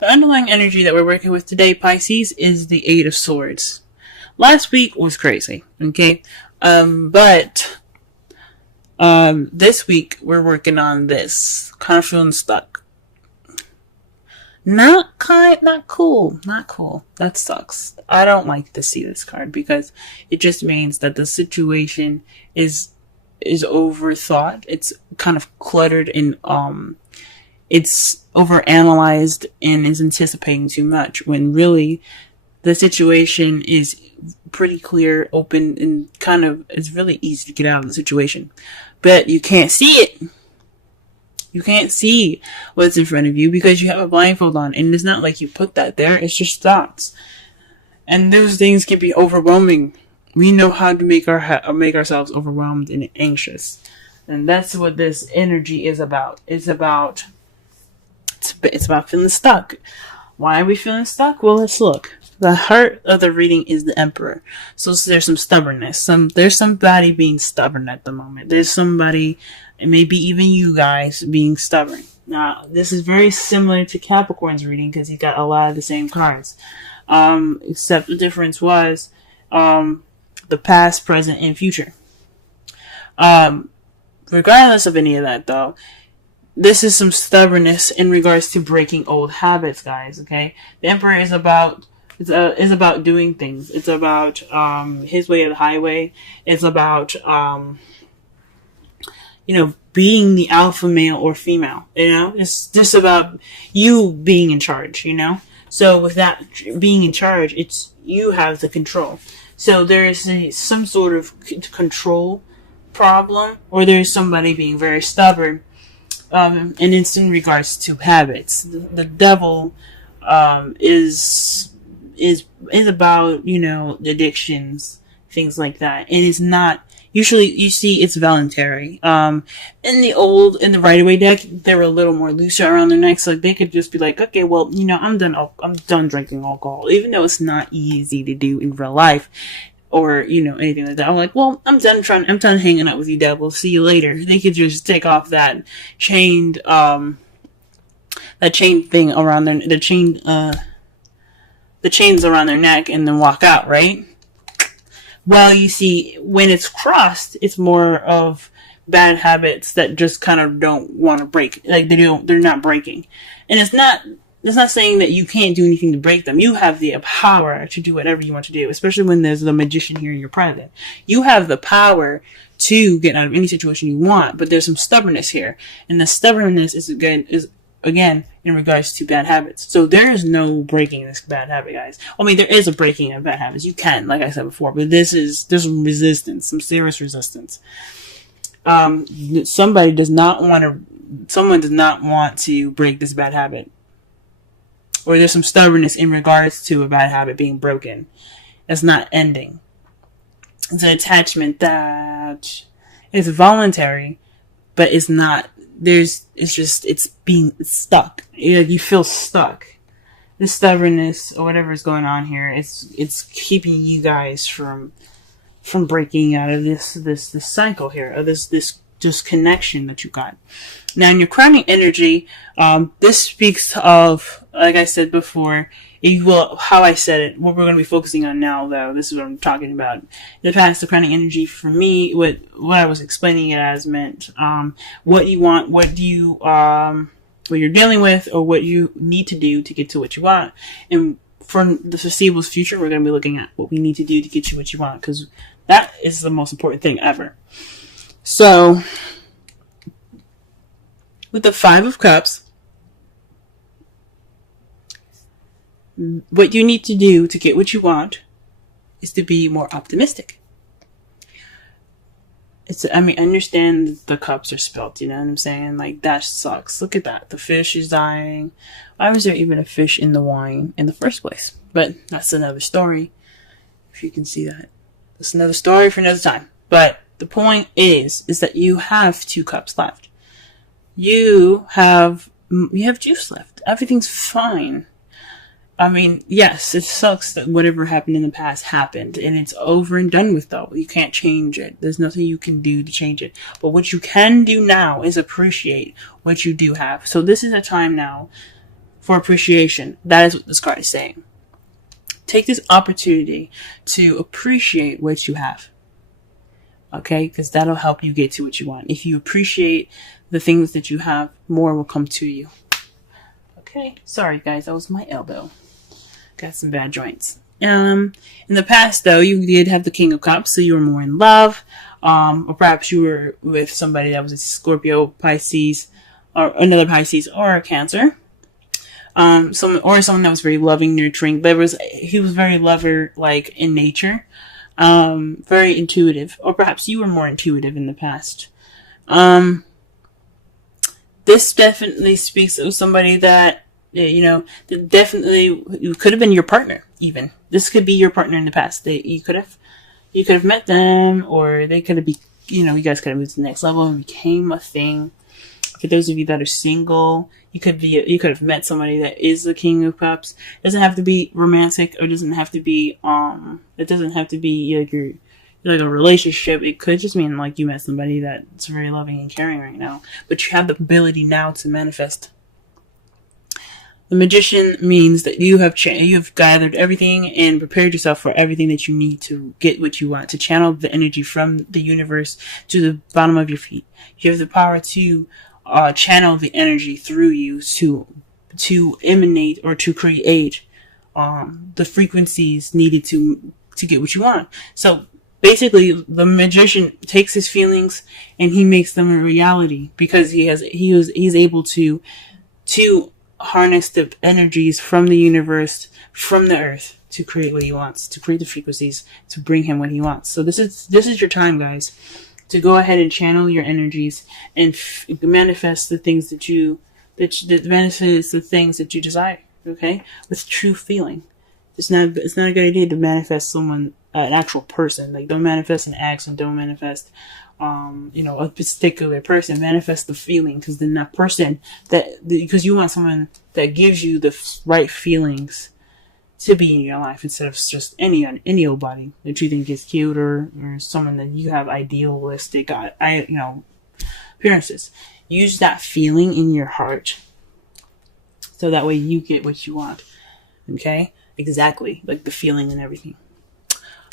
The underlying energy that we're working with today, Pisces, is the Eight of Swords. Last week was crazy, okay? But this week we're working on this. Kind of feeling stuck. Not cool. That sucks. I don't like to see this card because it just means that the situation is overthought. It's kind of cluttered and it's overanalyzed and is anticipating too much when really the situation is pretty clear, open, and kind of it's really easy to get out of the situation. But you can't see it. You can't see what's in front of you because you have a blindfold on. And it's not like you put that there. It's just thoughts. And those things can be overwhelming. We know how to make ourselves overwhelmed and anxious. And that's what this energy is about. It's about feeling stuck. Why are we feeling stuck? Well, let's look. The heart of the reading is the Emperor. So there's some stubbornness. There's somebody being stubborn at the moment. There's somebody, and maybe even you guys, being stubborn. Now, this is very similar to Capricorn's reading because he got a lot of the same cards. Except the difference was the past, present, and future. Regardless of any of that, though, this is some stubbornness in regards to breaking old habits, guys. Okay, the Emperor is about doing things. It's about his way or the highway. It's about being the alpha male or female. It's just about you being in charge. So with that being in charge, it's you have the control. So there's some sort of control problem, or there's somebody being very stubborn. And it's in regards to habits. The devil is about addictions, things like that, and it's not usually. You see, it's voluntary. In the Rider-Waite deck, they were a little more looser around their necks, so they could just be like, okay, well, I'm done drinking alcohol, even though it's not easy to do in real life. Or, anything like that. I'm like, well, I'm done hanging out with you, devil. See you later. They could just take off that chain thing around the chains around their neck and then walk out, right? Well, you see, when it's crossed, it's more of bad habits that just kind of don't want to break. Like, they're not breaking. And it's not saying that you can't do anything to break them. You have the power to do whatever you want to do, especially when there's the magician here in your private. You have the power to get out of any situation you want, but there's some stubbornness here. And the stubbornness is again in regards to bad habits. So there is no breaking this bad habit, guys. I mean, there is a breaking of bad habits. You can, like I said before, but there's some resistance, some serious resistance. Someone does not want to break this bad habit. Or there's some stubbornness in regards to a bad habit being broken. It's not ending. It's an attachment that is voluntary, but it's not. It's being stuck. You feel stuck. This stubbornness or whatever is going on here, it's keeping you guys from breaking out of this cycle here, of this connection that you got. Now, in your crowning energy, this speaks of, like I said before, how I said it, what we're going to be focusing on now, though, this is what I'm talking about. In the past, the crowning energy, for me, what I was explaining it as meant, what you want, what you're dealing with, or what you need to do to get to what you want. And for the foreseeable future, we're going to be looking at what we need to do to get you what you want, because that is the most important thing ever. So, with the Five of Cups, what you need to do to get what you want is to be more optimistic. I understand the cups are spilled, you know what I'm saying? Like, that sucks. Look at that. The fish is dying. Why was there even a fish in the wine in the first place? But that's another story, if you can see that. That's another story for another time. But the point is that you have 2 cups left. You have juice left. Everything's fine. I mean, yes, it sucks that whatever happened in the past happened, and it's over and done with, though. You can't change it. There's nothing you can do to change it. But what you can do now is appreciate what you do have. So this is a time now for appreciation. That is what this card is saying. Take this opportunity to appreciate what you have. Okay? Because that'll help you get to what you want. If you appreciate the things that you have, more will come to you. Okay? Sorry, guys. That was my elbow. Got some bad joints. In the past, though, you did have the King of Cups, so you were more in love. Or perhaps you were with somebody that was a Scorpio, Pisces, or another Pisces, or a Cancer. Someone that was very loving, nurturing. He was very lover-like in nature. Very intuitive. Or perhaps you were more intuitive in the past. This definitely speaks of somebody that, that definitely could have been your partner, even. This could be your partner in the past. You could have met them, or they could have you guys could have moved to the next level and became a thing. For those of you that are single, you could have met somebody that is the King of Cups. It doesn't have to be romantic, or doesn't have to be it doesn't have to be like a relationship. It could just mean like you met somebody that's very loving and caring right now, but you have the ability now to manifest. The Magician means that you have gathered everything and prepared yourself for everything that you need to get what you want, to channel the energy from the universe to the bottom of your feet. You have the power to channel the energy through you to emanate or to create the frequencies needed to get what you want. So basically, the Magician takes his feelings and he makes them a reality, because he's able to harness the energies from the universe, from the earth, to create what he wants, to create the frequencies, to bring him what he wants. So this is your time, guys, to go ahead and channel your energies and manifest the things that manifest the things that you desire. Okay, with true feeling. It's not a good idea to manifest someone, an actual person. Like, don't manifest an action. Don't manifest a particular person. Manifest the feeling, because then that person because you want someone that gives you the right feelings to be in your life, instead of just any old body that you think is cute, or someone that you have idealistic appearances. Use that feeling in your heart, so that way you get what you want. Okay, exactly, like the feeling and everything.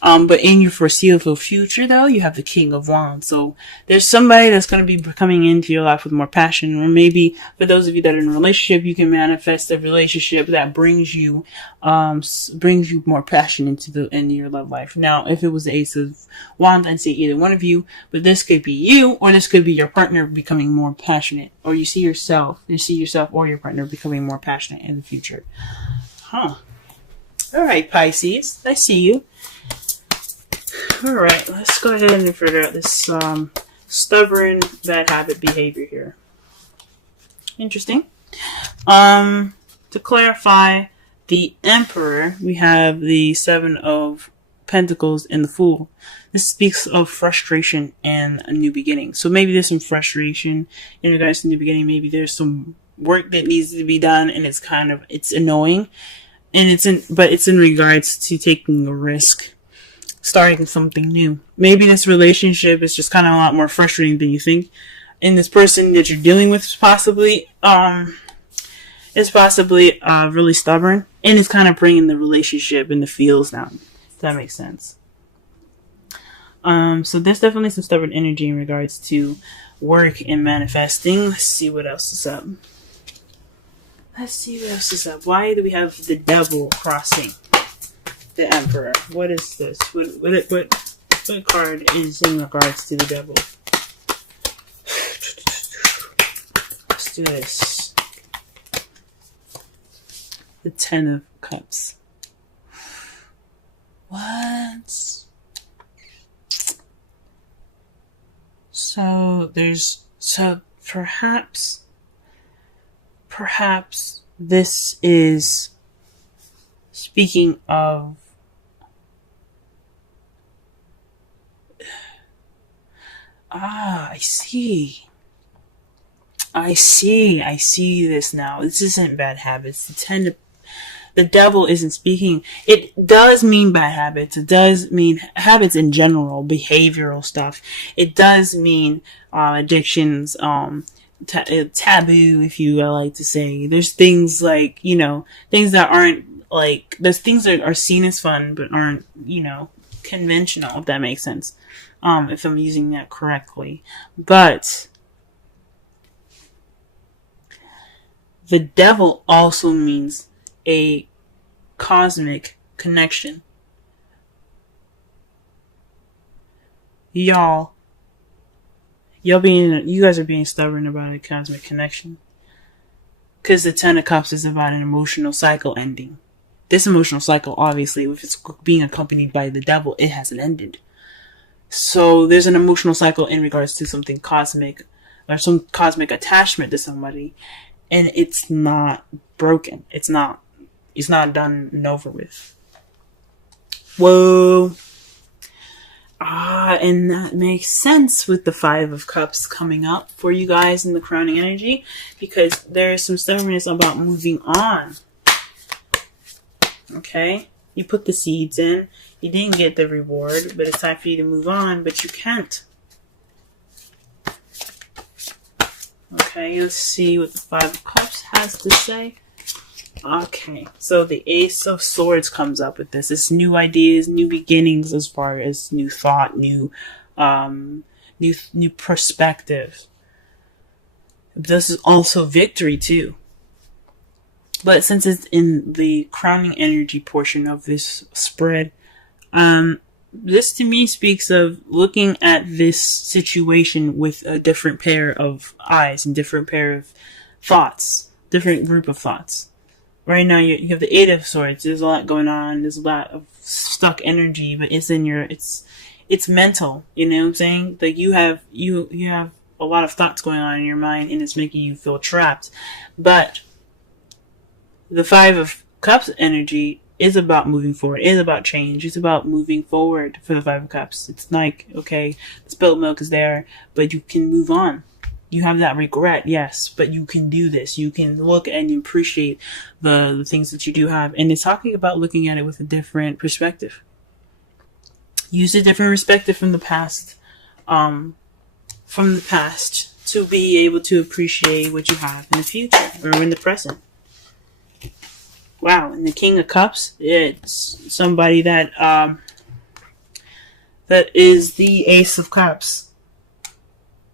But in your foreseeable future, though, you have the King of Wands. So there's somebody that's going to be coming into your life with more passion. Or maybe for those of you that are in a relationship, you can manifest a relationship that brings you more passion into your love life. Now, if it was the Ace of Wands, I'd say either one of you, but this could be you, or this could be your partner becoming more passionate, or you see yourself or your partner becoming more passionate in the future. All right, Pisces, I see you. Alright, let's go ahead and figure out this stubborn bad habit behavior here. Interesting. To clarify, the Emperor, we have the Seven of Pentacles and the Fool. This speaks of frustration and a new beginning. So maybe there's some frustration in regards to new beginning. Maybe there's some work that needs to be done, and it's annoying. And it's in regards to taking a risk, starting something new. Maybe this relationship is just kind of a lot more frustrating than you think, and this person that you're dealing with is possibly really stubborn, and it's kind of bringing the relationship and the feels down. If that makes sense. So there's definitely some stubborn energy in regards to work and manifesting. Let's see what else is up. Why do we have the Devil crossing the Emperor? What is this? What card is in regards to the Devil? Let's do this. The Ten of Cups. What? So perhaps this is speaking of I see this now. This isn't bad habits. The Devil isn't speaking. It does mean bad habits. It does mean habits in general, behavioral stuff. It does mean addictions, taboo, if you like to say. There's things like, you know, things that aren't like, there's things that are seen as fun but aren't, you know, conventional, if that makes sense. If I'm using that correctly. But the devil also means a cosmic connection. You guys are being stubborn about a cosmic connection. Because the Ten of Cups is about an emotional cycle ending. This emotional cycle, obviously, if it's being accompanied by the devil, it hasn't ended. So there's an emotional cycle in regards to something cosmic, or some cosmic attachment to somebody, and it's not broken. It's not done and over with. Whoa. And that makes sense with the Five of Cups coming up for you guys in the crowning energy, because there is some stubbornness about moving on. Okay? You put the seeds in. You didn't get the reward, but it's time for you to move on, but you can't. Okay, let's see what the Five of Cups has to say. Okay, so the Ace of Swords comes up with this. It's new ideas, new beginnings as far as new thought, new perspective. This is also victory too. But since it's in the crowning energy portion of this spread, this to me speaks of looking at this situation with a different pair of eyes and different pair of thoughts, different group of thoughts. Right now you have the Eight of Swords. There's a lot going on. There's a lot of stuck energy, but it's in your, it's mental. You know what I'm saying? Like you have a lot of thoughts going on in your mind, and it's making you feel trapped. But the Five of Cups energy is about moving forward. It is about change. It's about moving forward for the Five of Cups. It's like, okay, the spilled milk is there, but you can move on. You have that regret, yes, but you can do this. You can look and appreciate the things that you do have. And it's talking about looking at it with a different perspective. Use a different perspective from the past, to be able to appreciate what you have in the future or in the present. Wow, and the King of Cups, it's somebody that is the Ace of Cups.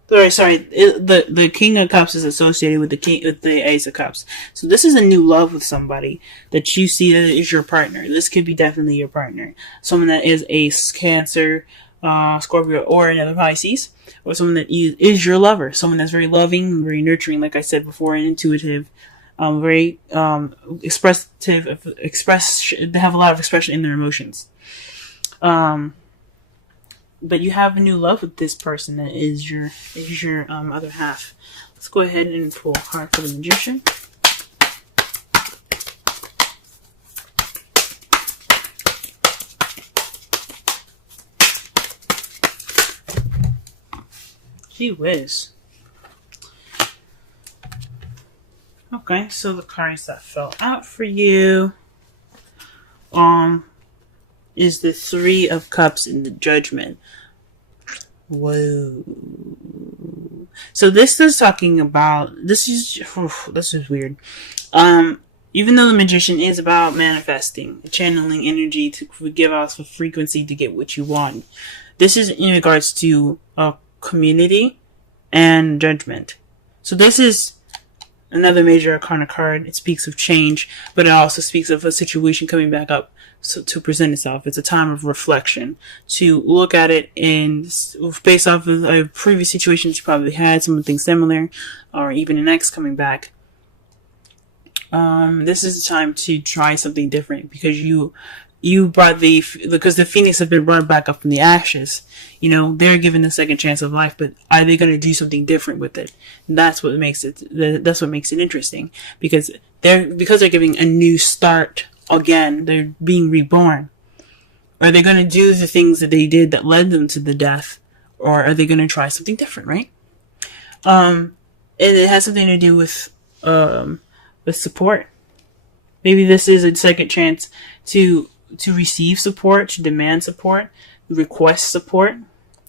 The King of Cups is associated with the Ace of Cups. So this is a new love with somebody that you see that is your partner. This could be definitely your partner. Someone that is Ace, Cancer, Scorpio, or another Pisces, or someone that is your lover. Someone that's very loving, very nurturing, like I said before, and intuitive. Very expressive. They have a lot of expression in their emotions. But you have a new love with this person that is your other half. Let's go ahead and pull a card for the Magician. Gee whiz. Okay, so the cards that fell out for you is the Three of Cups in the Judgment. Whoa. So this is talking about, this is weird. Even though the Magician is about manifesting, channeling energy to give off a frequency to get what you want, this is in regards to a community and judgment. So this is another major arcana card. It speaks of change, but it also speaks of a situation coming back up to present itself. It's a time of reflection, to look at it and based off of a previous situation that you probably had, something similar, or even an ex coming back. This is the time to try something different, because you brought because the Phoenix have been brought back up from the ashes. You know, they're given a second chance of life, but are they going to do something different with it? And that's what makes it interesting, because they're giving a new start again. They're being reborn. Are they going to do the things that they did that led them to the death, or are they going to try something different, right? And it has something to do with support. Maybe this is a second chance to receive support, to demand support, request support,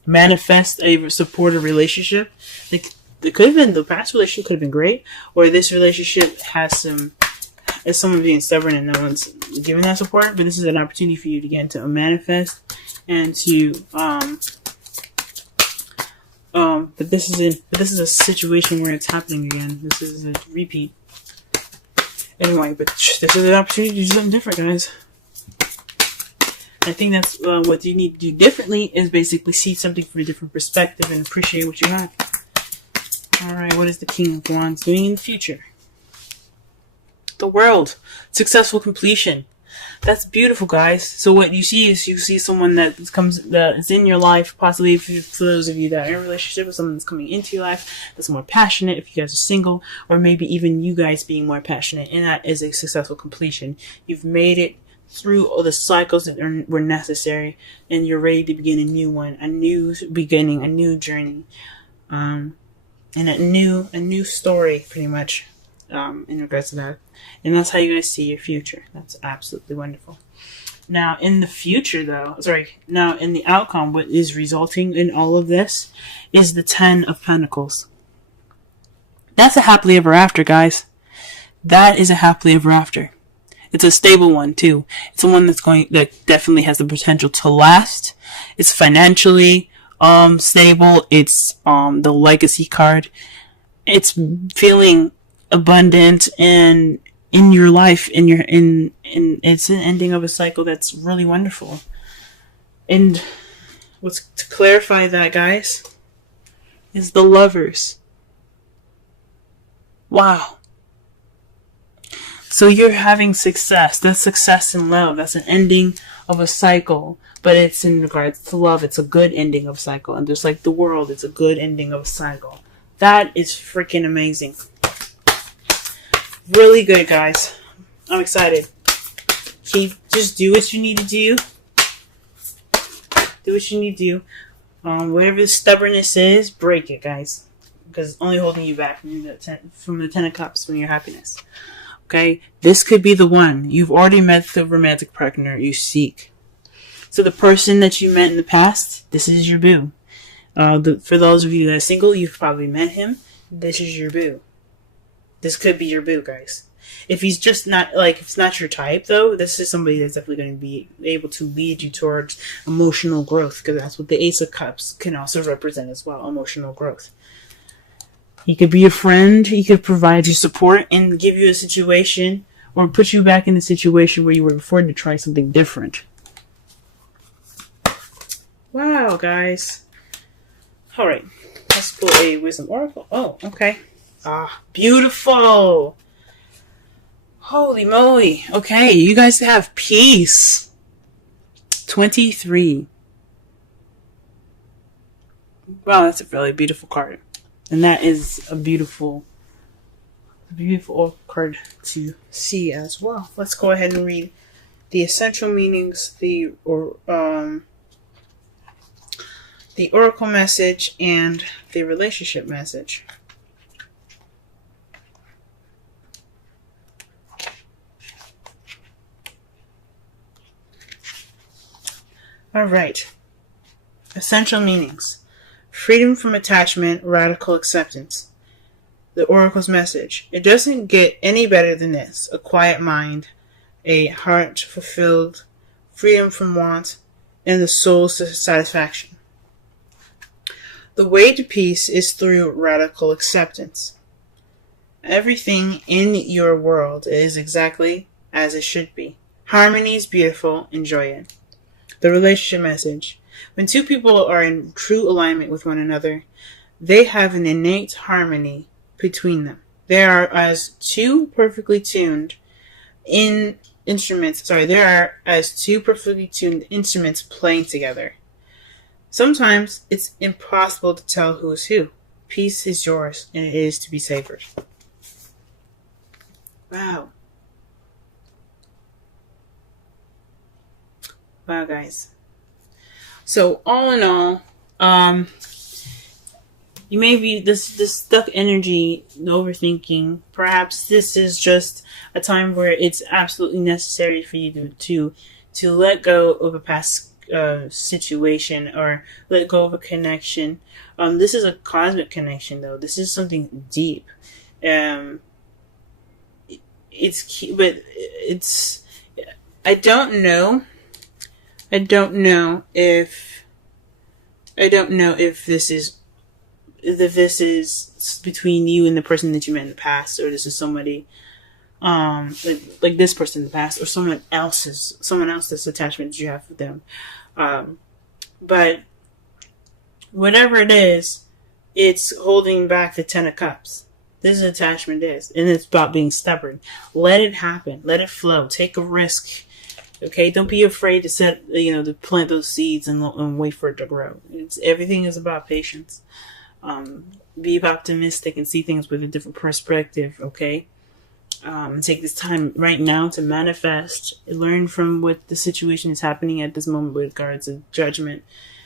manifest a supportive relationship. Like it could have been, the past relationship could have been great, or this relationship has some, is someone being stubborn and no one's giving that support, but this is an opportunity for you to get into a manifest and to, but this is a situation where it's happening again. This is a repeat. Anyway, but this is an opportunity to do something different, guys. I think that's what you need to do differently, is basically see something from a different perspective and appreciate what you have. Alright, what is the King of Wands doing in the future? The World. Successful completion. That's beautiful, guys. So what you see is, you see someone that is in your life, possibly for those of you that are in a relationship with someone that's coming into your life, that's more passionate, if you guys are single, or maybe even you guys being more passionate, and that is a successful completion. You've made it through all the cycles that were necessary, and you're ready to begin a new one, a new beginning, a new journey, and a new story, pretty much, in regards to that. And that's how you guys see your future. That's absolutely wonderful. Now, in the future, though, now in the outcome, what is resulting in all of this is the 10 of Pentacles. That's a happily ever after, guys. That is a happily ever after. It's a stable one, too. It's one that definitely has the potential to last. It's financially stable. It's the legacy card. It's feeling abundant and in your life, it's an ending of a cycle that's really wonderful. And what's to clarify that, guys, is the Lovers. Wow. So you're having success. That's success in love. That's an ending of a cycle. But it's in regards to love. It's a good ending of a cycle. And just like the world, it's a good ending of a cycle. That is freaking amazing. Really good, guys. I'm excited. Just do what you need to do. Do what you need to do. Whatever the stubbornness is, break it, guys. Because it's only holding you back from the 10 of Cups, from your happiness. Okay? This could be the one. You've already met the romantic partner you seek. So the person that you met in the past, this is your boo. For those of you that are single, you've probably met him. This is your boo. This could be your boo, guys. If he's just not, if it's not your type, though, this is somebody that's definitely going to be able to lead you towards emotional growth, because that's what the Ace of Cups can also represent as well, emotional growth. He could be a friend, he could provide you support and give you a situation, or put you back in the situation where you were before to try something different. Wow, guys. Alright, let's pull a Wisdom Oracle. Oh, okay. Ah, beautiful. Holy moly. Okay, you guys have peace. 23. Wow, that's a really beautiful card. And that is a beautiful card to see as well. Let's go ahead and read the essential meanings, the oracle message, and the relationship message. Alright. Essential meanings. Freedom from attachment, radical acceptance. The Oracle's message. It doesn't get any better than this. A quiet mind, a heart fulfilled, freedom from want, and the soul's satisfaction. The way to peace is through radical acceptance. Everything in your world is exactly as it should be. Harmony is beautiful. Enjoy it. The relationship message. When two people are in true alignment with one another, they have an innate harmony between them. They are as two perfectly tuned instruments playing together. Sometimes it's impossible to tell who is who. Peace is yours, and it is to be savored. Wow. Wow, guys. So, all in all, you may be this stuck energy, overthinking. Perhaps this is just a time where it's absolutely necessary for you to let go of a past situation, or let go of a connection. This is a cosmic connection, though. This is something deep. But I don't know. I don't know if this is between you and the person that you met in the past, or this is somebody like this person in the past, or someone else's attachment that you have with them. But whatever it is, it's holding back the 10 of Cups. This is attachment is, and it's about being stubborn. Let it happen. Let it flow. Take a risk. Okay, don't be afraid to to plant those seeds and wait for it to grow. Everything is about patience. Be optimistic and see things with a different perspective. Okay, take this time right now to manifest. Learn from what the situation is happening at this moment with regards to judgment.